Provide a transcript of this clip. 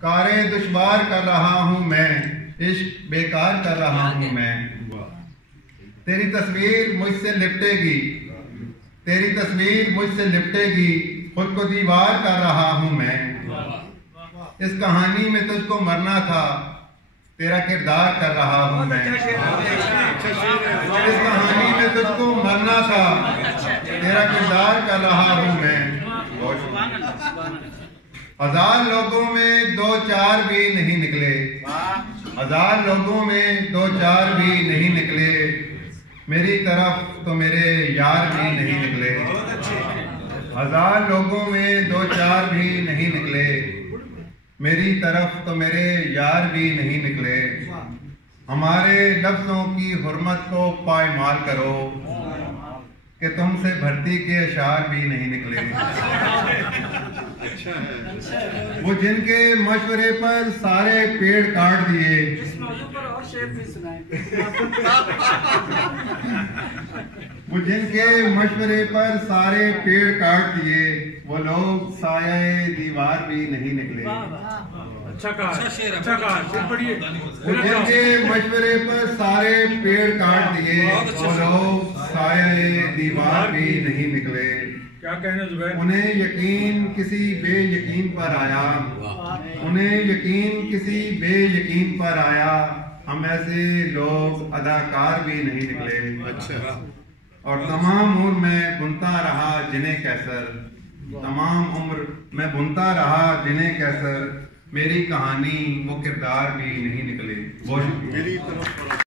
کاریں دشوار کر رہا ہوں میں، عشق بیکار کر رہا ہوں میں، تیری تصویر مجھ سے لپٹے گی، تیری تصویر مجھ سے لپٹے گی، خود کو دیوار کر رہا ہوں میں، اس کہانی میں تجھ کو مرنا تھا، تیرا کردار کر رہا ہوں میں، اس کہانی میں تجھ کو مرنا تھا، تیرا کردار کر رہا ہوں میں۔ ہزار لوگوں میں دو چار بھی نہیں نکلے، ہزار لوگوں میں دو چار بھی نہیں نکلے، میری طرف تو میرے یار بھی نہیں نکلے، ہزار لوگوں میں دو چار بھی نہیں نکلے، میری طرف تو میرے یار بھی نہیں نکلے، ہمارے لفظوں کی حرمت کو پائمال کرو کہ تم سے بھرتی کے اشعار بھی نہیں نکلے، وہ جن کے مشورے پر سارے پیڑ کاٹ دیے، وہ جن کے مشورے پر سارے پیڑ کاٹ دیے، وہ لوگ سایہ دیوار بھی نہیں نکلے، وہ جن کے مشورے پر سارے پیڑ کاٹ دیے، وہ لوگ سایہ دیوار بھی نہیں نکلے، کیا کہنا زبیر؟ انہیں یقین کسی بے یقین پر آیا، انہیں یقین کسی بے یقین پر آیا، ہم ایسے لوگ اداکار بھی نہیں نکلے، اور تمام عمر میں بنتا رہا جنہیں کیسر، تمام عمر میں بنتا رہا جنہیں کیسر، میری کہانی وہ کردار بھی نہیں نکلے۔ بہت شکریہ۔